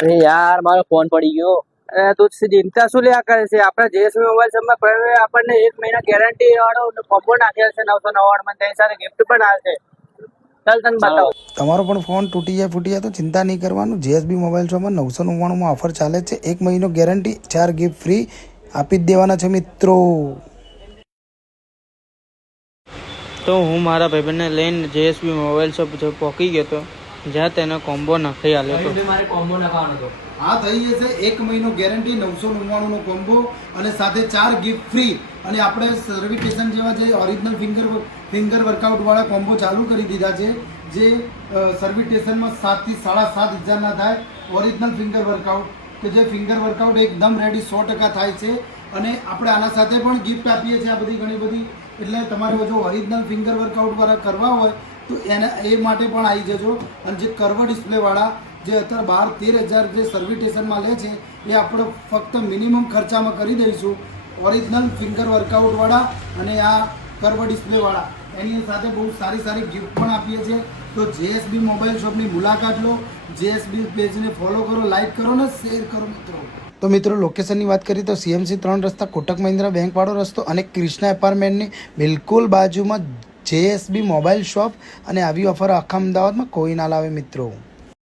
અરે યાર મારો ફોન પડી ગયો. અરે તું ચિંતા શું લ્યા કરે છે? આપણા જેએસબી મોબાઈલ શોપમાં આપણને 1 મહિના ગેરંટી વાળો કોમ્બો નાખેલ છે 999 માં. તેની સાથે ગિફ્ટ પણ આવશે. ચાલ તને બતાવો. તમારો પણ ફોન તૂટી જાય ફૂટી જાય તો ચિંતા નહીં કરવાનું. જેએસબી મોબાઈલ શોપમાં 999 ઓફર ચાલે છે. 1 મહિનો ગેરંટી, 4 ગિફ્ટ ફ્રી આપી જ દેવાના છે મિત્રો. તો હું મારા ભાઈબંધને લઈને જેએસબી મોબાઈલ શોપ પહોંચી ગયો હતો, જ્યાં તેને કોમ્બો નખાઈ આલ્યો હતો. મારે કોમ્બો નખાવાનો હતો. આ થઈ જશે 1 મહિનો ગેરંટી, 999 નો કોમ્બો અને સાથે 4 ગિફ્ટ ફ્રી. અને આપણે સર્વિટેશન જેવા જે ઓરિજિનલ ફિંગર વર્કઆઉટ વાળા કોમ્બો ચાલુ કરી દીધા છે, જે સર્વિટેશનમાં 7 થી 7.5 હજારના થાય. ઓરિજિનલ ફિંગર વર્કઆઉટ કે જે ફિંગર વર્કઆઉટ એકદમ રેડી 100% થાય છે. અને આપણે આના સાથે પણ ગિફ્ટ આપીએ છીએ આ બધી ઘણી બધી. એટલે તમારે જો ઓરિજિનલ ફિંગર વર્કઆઉટ વાળા કરવા હોય તો એ માટે પણ આવી જજો. અને જે કર્વ ડિસ્પ્લેવાળા જે અત્યારે 12-13 હજાર જે સર્વિટેશનમાં લે છે, એ આપણે ફક્ત મિનિમમ ખર્ચામાં કરી દઈશું. ઓરિજિનલ ફિંગર વર્કઆઉટવાળા અને આ કર્વ ડિસ્પ્લેવાળા, એની સાથે બહુ સારી સારી ગિફ્ટ પણ આપીએ છીએ. તો જેએસબી મોબાઈલ શોપની મુલાકાત લો. જેએસબી પેજને ફોલો કરો, લાઈક કરો ને શેર કરો મિત્રો. તો મિત્રો લોકેશનની વાત કરીએ તો CMC 3 રસ્તા, કોટક મહિન્દ્રા બેંકવાળો રસ્તો અને ક્રિષ્ના એપાર્ટમેન્ટની બિલકુલ બાજુમાં જેએસબી મોબાઈલ શોપ. અને આવી ઓફર આખા અમદાવાદમાં કોઈ ના લાવે મિત્રો.